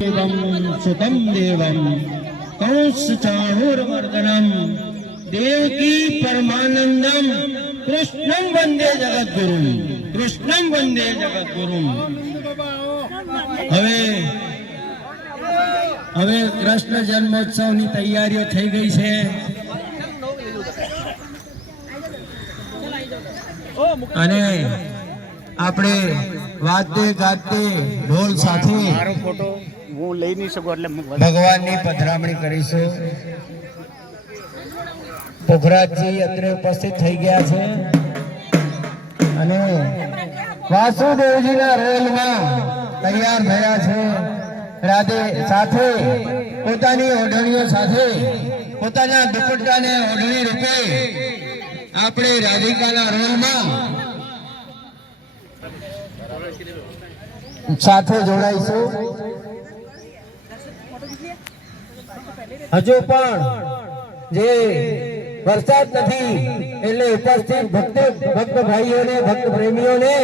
દેવમ સુતમ દેવમ કંસ ચાહુરમર્દનમ દેવકી પરમાનંદમ કૃષ્ણમ વંદે જગદગુરુ કૃષ્ણમ વંદે હવે હવે કૃષ્ણ જન્મોત્સવની તૈયારીઓ થઈ ગઈ છે। અને આપણે વાતે ગાતે ઢોલ સાથે મારો ફોટો હું લઈ નહીં શકું એટલે ભગવાનની પધરામણી કરીશું. પોખરાજજી અત્રે ઉપસ્થિત થઈ ગયા છે. અને વાસુદેવજીના રોલમાં તૈયાર થયા છે. રાધે સાથે પોતાની ઓઢણીઓ સાથે પોતાના દુપટ્ટાને ઓઢણી રૂપે આપણે રાધિકાના રોલમાં સાથે જોડાઈશું. હજુ પણ જે વરસાદ નથી, એટલે ઉપસ્થિત ભક્ત ભક્ત ભાઈઓને, ભક્ત પ્રેમીઓને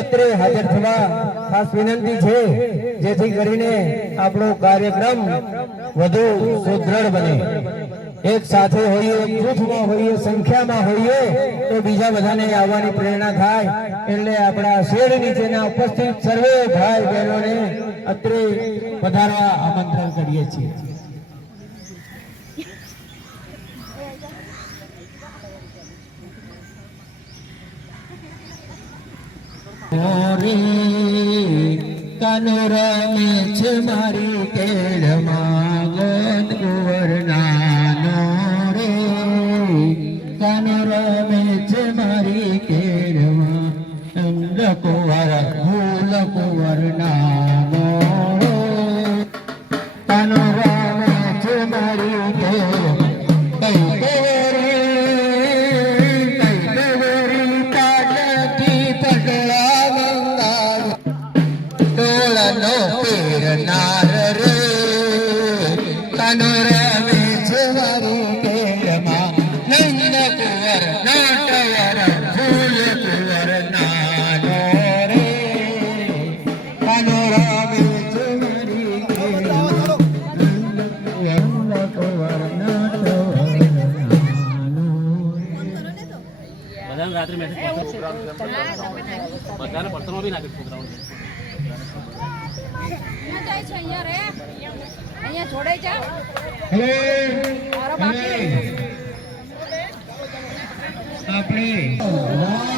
અત્રે હાજર થવા ખાસ વિનંતી છે, જેથી કરીને આપણો કાર્યક્રમ વધુ સુદૃઢ બને. એક સાથે હોઈએ જૂથમાં હોઈએ, સંખ્યામાં હોઈએ, તો બીજા બધાને આવવાની પ્રેરણા થાય, એટલે આપણા શેડ નીચેના ઉપસ્થિત સર્વે ભાઈ બહેનોને અત્રે વધારવા આમંત્રણ કરીએ છીએ. રે કનુરમે છે મારી કેળમાં રાત્રે મેસેજ બધાને પર્સનમાં બી નાખે છોકરાઓને અહીંયા જોડાઈ જા આપણે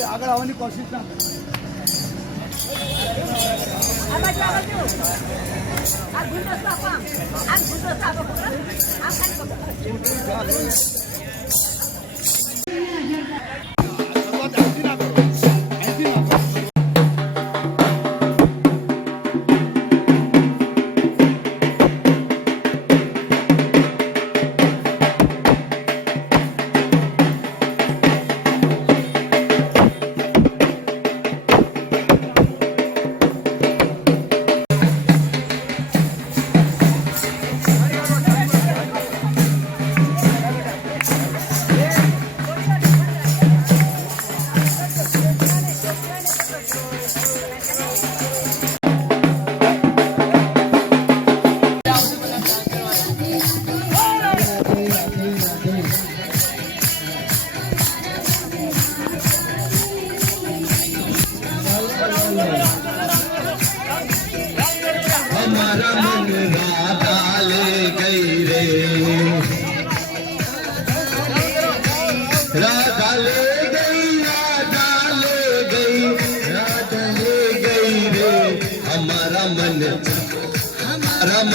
કોઈ આગળ આવવાની કોશિશ ના કરો.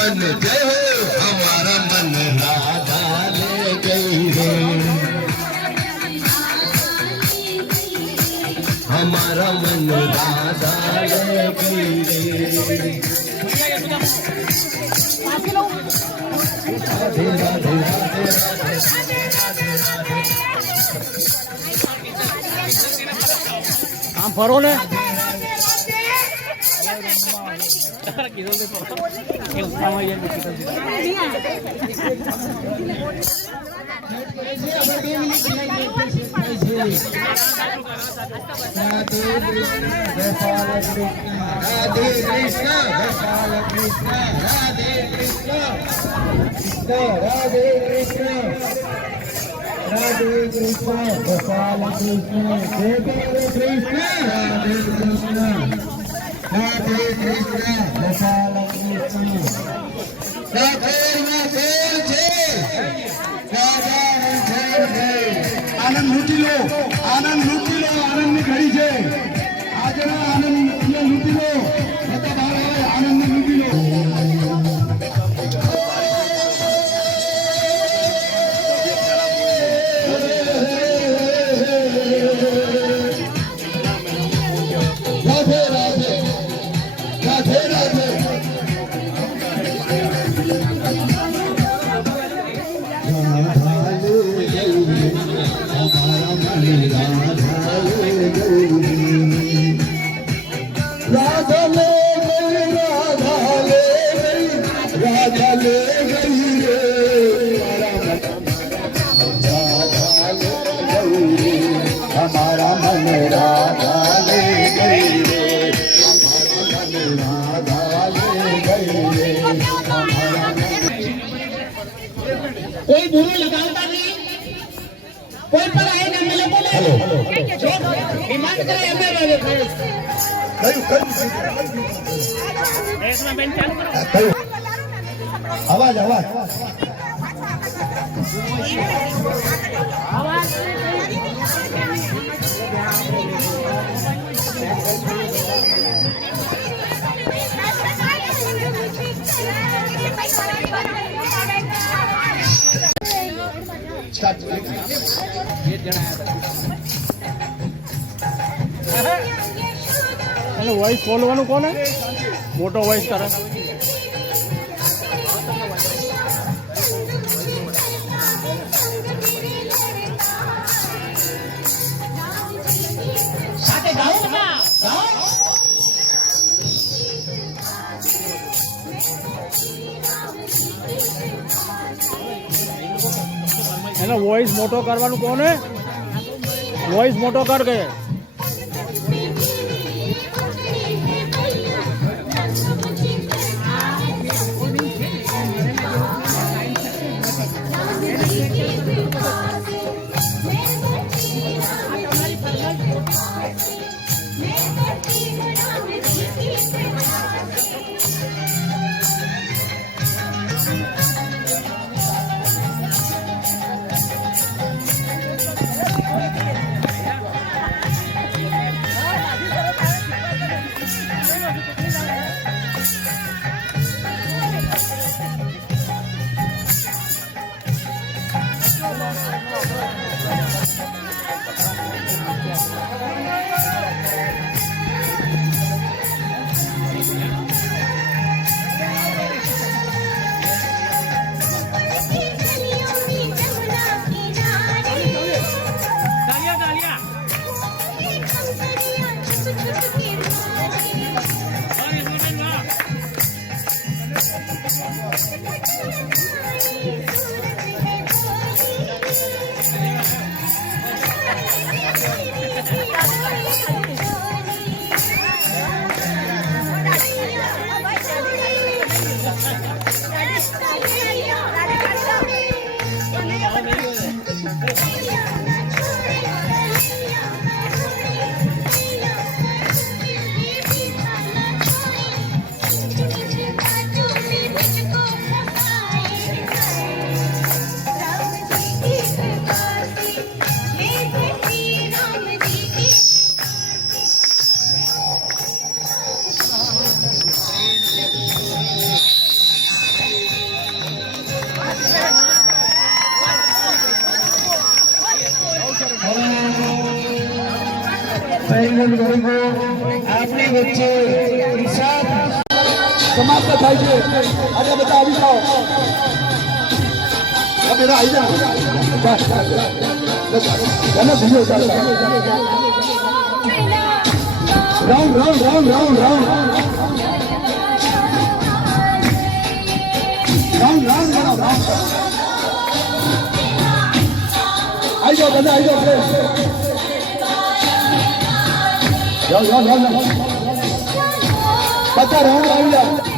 बन गए हो हमारा मन राधा ले गई हो। हमारा मन राधा ले गई राधे हम फरोले ને કિશોર ને ફરો એ ઉઠામાં જાય કિશોર Radhe Krishna Dasala Krishna Dakhir Mathur Jai Dakhir Mathur Jai આનંદ લૂંટી લો આનંદ લૂંટી લો આનંદની ઘડી છે આજના આનંદ ડિમાન્ડ કરે અમે કયું કયું? કયું? અવાજ અવાજ. અને વોઇસ બોલવાનું કોને? મોટો વોઇસ કરે એનો વોઇસ મોટો કરવાનું કોને? વોઇસ મોટો કર કે. સૈનિક ગરીબો આપણી વચ્ચે ઇન્સાફ. સમાપ્ત થાય છે. આજે બધા આવી જાઓ. બેટા આવી જાઓ. Round round round round round. Round round બનાવ બધા આવી જાઓ બધા રાઉન્ડ આવી જાઓ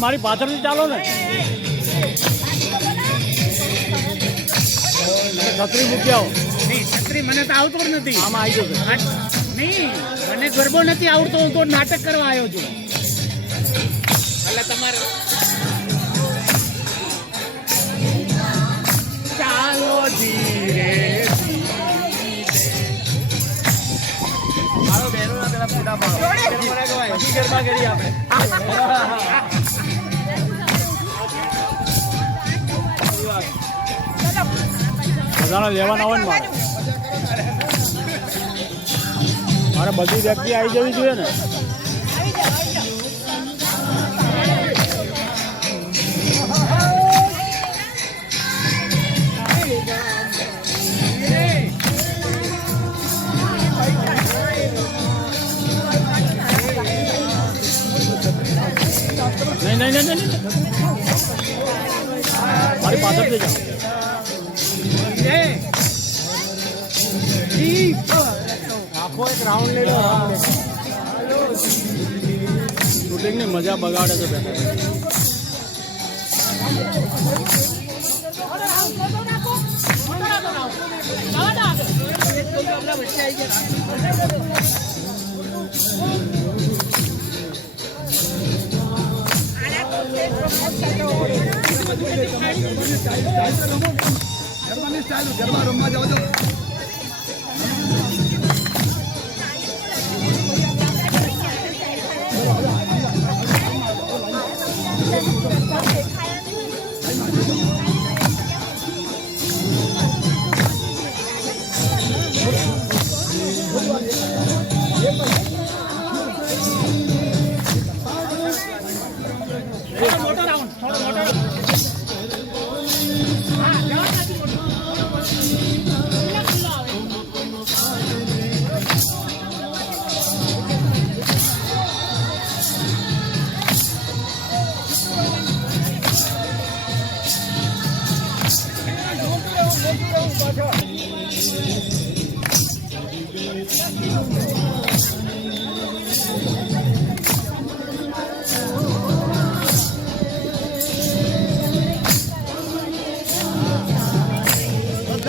મારી પાછળથી ચાલો ને છત્રી મૂકી આવો છત્રી મને તો આવતો જ નથી આમાં આવી જશે નહીં મને ગરબો નથી આવડતો હું તો નાટક કરવા આવ્યો છું એટલે તમારે ચાલો ધીરે પછી ગરબા કરી આપણે બધાને લેવાના હોય ને મારે. મારે બધી વ્યક્તિ આવી જવી જોઈએ ને. God as a brother. Germany style, Germany, Roma, Jojo.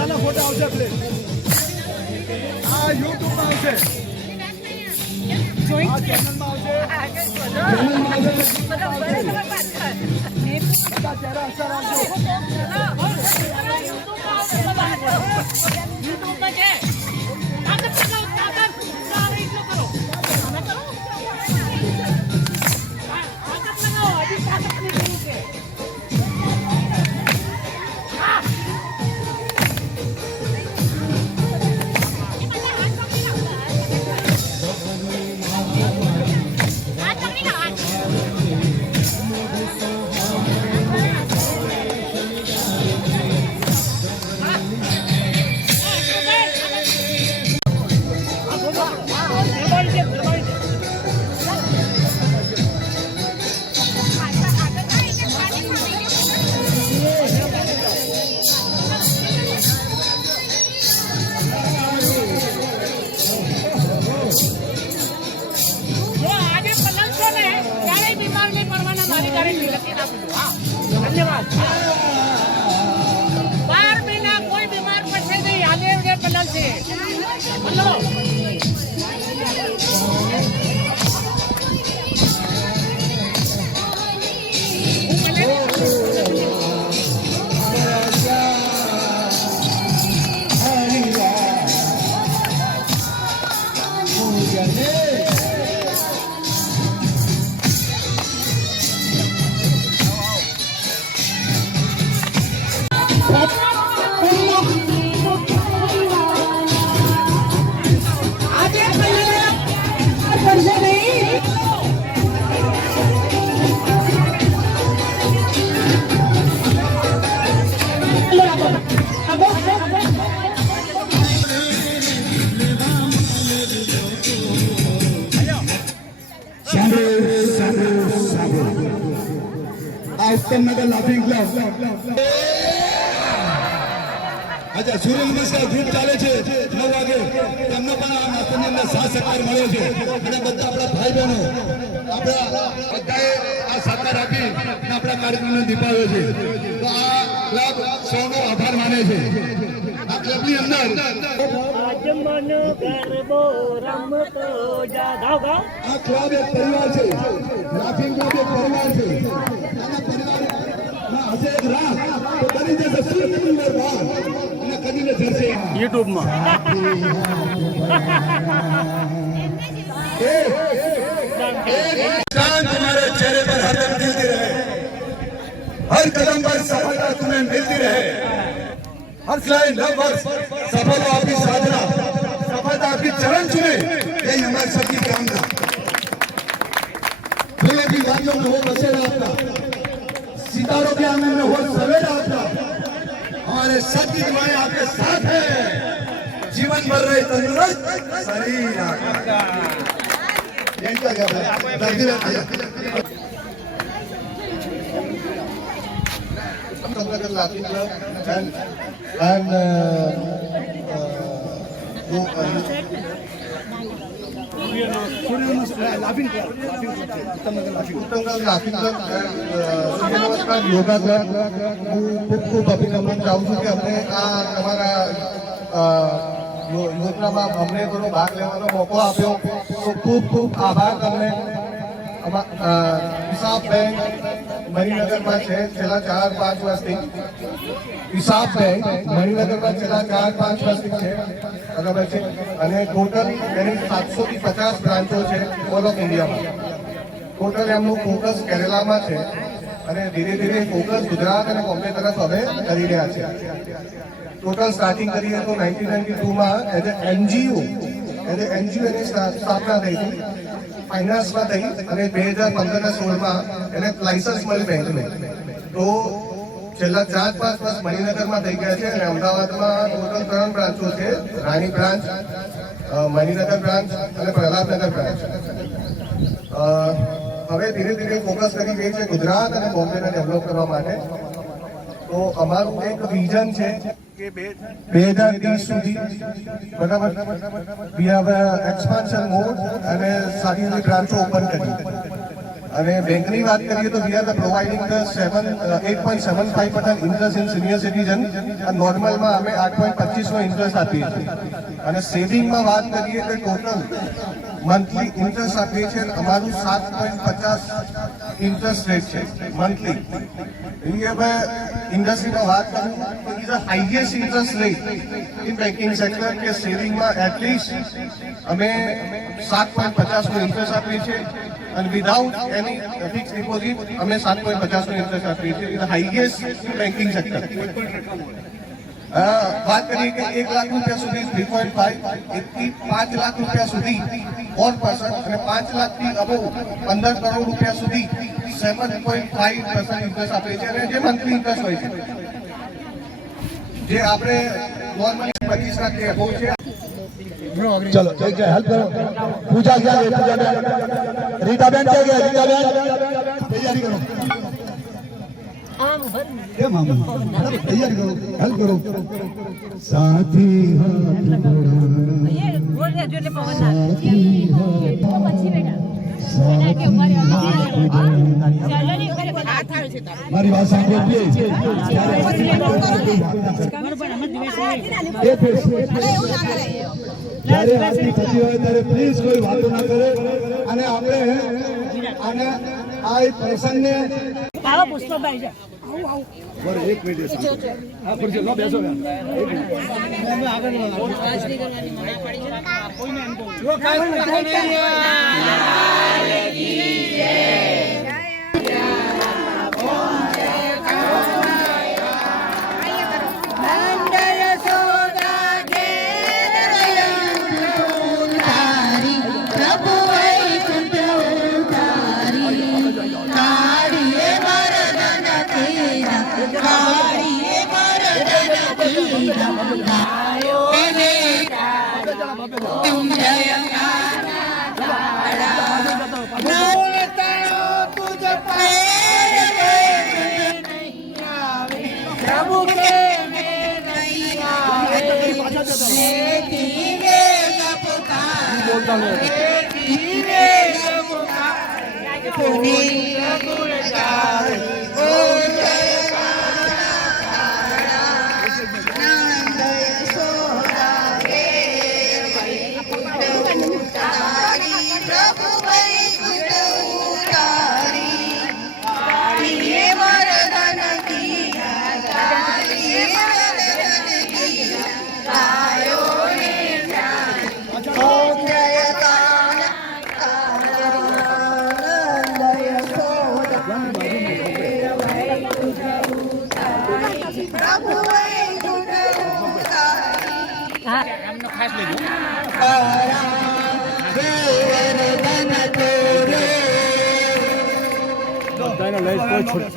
બધાના ફોટા આવશે પ્લીઝ આ યુટ્યુબમાં આવશે ચેનલમાં આવશે અચ્છા સૂર્ય નમસ્કાર ગ્રુપ ચાલે છે નવ વાગે. તેમનો પણ આ નાસ્તાની અંદર સાથ સહકાર મળ્યો છે. અને બધા આપણા ભાઈ બહેનો આપણા બધાએ આ સહકાર આપી આપણા કાર્યક્રમને દીપાવ્યો છે. તો આ ક્લબ સૌનો આભાર માને છે. આ ક્લબની અંદર આ ક્લબ એક પરિવાર છે. લાફિંગ ક્લબ એક પરિવાર છે. હશે એક રાત તો બની જશે સૂર્યમંદિર બહાર અને કદીને જશે યુટ્યુબમાં मुस्कान तुम्हारे चेहरे पर हरदम खिलती रहे हर कदम पर सफलता तुम्हें मिलती रहे हर फ्लाइंग लवर्स सफल हो आपकी साधना सफलता आपकी चरण चुने यही हमारी सबकी कामना प्रिय भी वादियों में हो बसेरा आपका सितारों के आंगन में हो सवेरा आपका हमारे सबकी दुआएं आपके साथ है जीवन भर रहे तंदुरुस्त शरीर आपका यांच्या घरात दर्दी राहते. Something like that, and and uh, uh, who, uh, yoga club હું ખૂબ ખૂબ અભિનંદન ચાહું છું કે અમને આ તમારા યોજનામાં અમને થોડો ભાગ લેવાનો મોકો આપ્યો તો ખૂબ ખૂબ આભાર તમને. હિસાબ બેંક મણિનગરમાં છે, છેલ્લા ચાર, પાંચ વર્ષથી. હિસાબ બેંક મણિનગરમાં છેલ્લા ચાર, પાંચ વર્ષથી છે. બરાબર છે? અને ટોટલ એની સાતસો થી પચાસ બ્રાન્ચો છે ઓલ ઓફ ઇન્ડિયામાં ટોટલ એમનું ફોકસ કેરેલામાં છે. અને ધીરે ધીરે ફોકસ ગુજરાત અને બોમ્બે તરફ હવે કરી રહ્યા છે. ટોટલ સ્ટાર્ટિંગ કરીએ તો nineteen ninety ટુમાં as a NGO as a NGO એની સ્થા- સ્થાપના થઈ હતી. ફાઇનાન્સમાં થઈ અને બે હજાર પંદર ના સોળમાં એને લાયસન્સ મળી બેંકને તો છેલ્લા ચાર પાંચ વર્ષ મણિનગરમાં થઈ ગયા છે અને અમદાવાદમાં ટોટલ ત્રણ બ્રાન્ચો છે. રાણી બ્રાન્ચ મણિનગર બ્રાન્ચ અને પ્રહલાદનગર બ્રાન્ચ હવે ધીરે ધીરે ફોકસ કરી ગઈ છે ગુજરાત અને બોમ્બેને ડેવલપ કરવા માટે. તો અમારું એક વિઝન છે બે હજાર ત્રીસ સુધી બરાબર. વી મોડ અને સારી એવી બ્રાન્ચો ઓપન કરી. અને બેંકની વાત કરીએ તો we are providing the seven eight point seven five percent interest in senior citizen નોર્મલમાં અમે આઠ પોઈન્ટ પચીસનો ઇન્ટરેસ્ટ આપીએ છીએ. અને સેવિંગમાં વાત કરીએ તો ટોટલ મંથલી ઇન્ટરેસ્ટ આપીએ છીએ અમારું સાત પોઈન્ટ પચાસ ઇન્ટરેસ્ટ રેટ છે મંથલી એ હવે ઇન્ડસ્ટ્રીમાં વાત કરું તો is a highest interest rate in banking sector કે સેવિંગમાં એટલીસ્ટ અમે સાત પોઈન્ટ પચાસનો ઇન્ટરેસ્ટ આપીએ છીએ અને વિધાઉટ એની ફિક્સ ડિપોઝિટ અમે સાત પોઈન્ટ પચાસનો ઇન્ટરેસ્ટ આપીએ છીએ. ઇઝ હાઈએસ્ટ બેન્કિંગ સેક્ટર વાત કરીએ કે એક લાખ રૂપિયા સુધી થ્રી પોઈન્ટ ફાઈવ એકથી પાંચ લાખ રૂપિયા સુધી ઓન પર્સન અને પાંચ લાખથી અબો પંદર કરોડ રૂપિયા સુધી seven point five percent interest આપે છે અને જે ઇન્ટરેસ્ટ હોય છે. જે આપણે નોર્મલી પચીસ લાખ કે અબો છે. ચલો, જય જય હેલ્પ કરો. પૂજા ક્યાં ગઈ? પૂજાબેન રીતાબેન ક્યાં ગયા રીતાબેન તૈયારી કરો. કેમ આમ તૈયારી કરો હેલ્પ કરો. સાથી હાથ હાથ. મારી વાત સાંભળો જ્યારે આરતી થતી હોય ત્યારે પ્લીઝ કોઈ વાતો ના કરે. અને આપણે અને આ પ્રસંગને આવો પુષ્પભાઈ છે. બરો એક મિનિટ બેસો ચલો Ay, Oh, yeah.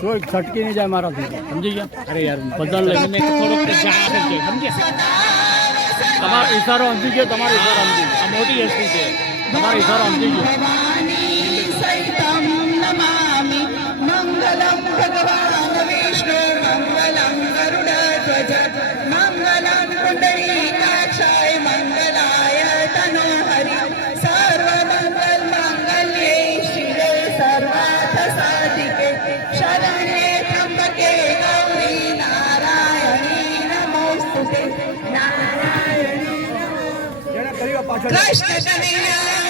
કોઈ છટકી નહીં જાય મારાથી. સમજી ગયા? અરે યાર બદલ લઈને થોડોક સમજ્યા? તમારો ઈશારો સમજી ગયો તમારો ઈશારો સમજી આ મોટી હસ્તી છે. તમારો ઈશારો સમજી ગયો. ભગવાન Krishna Jamila.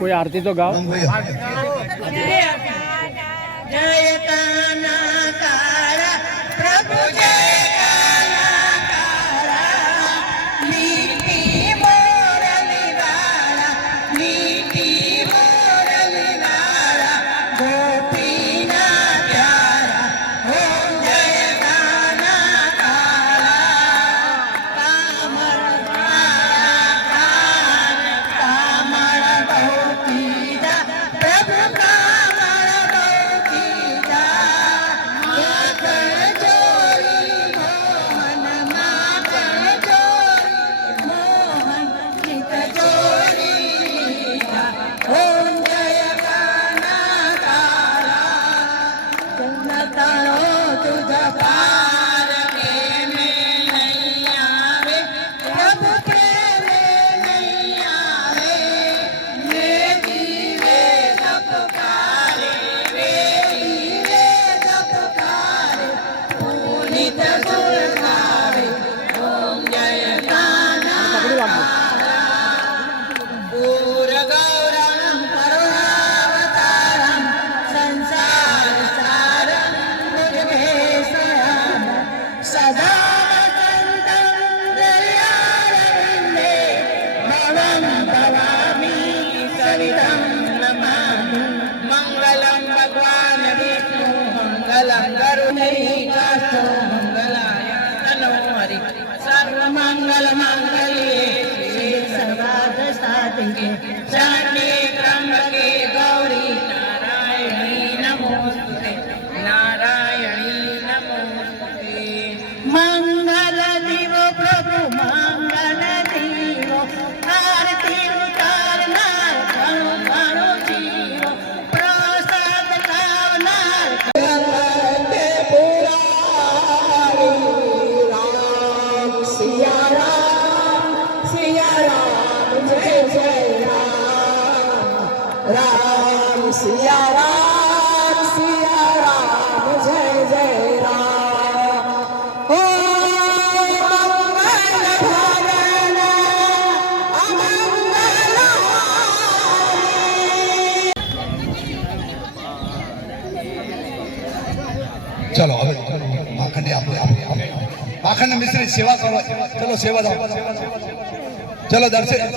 કોઈ આરતી તો ગાવ જય માખંડ મિશ્રી સેવા કરવા ચલો સેવા દો. ચલો દર્શન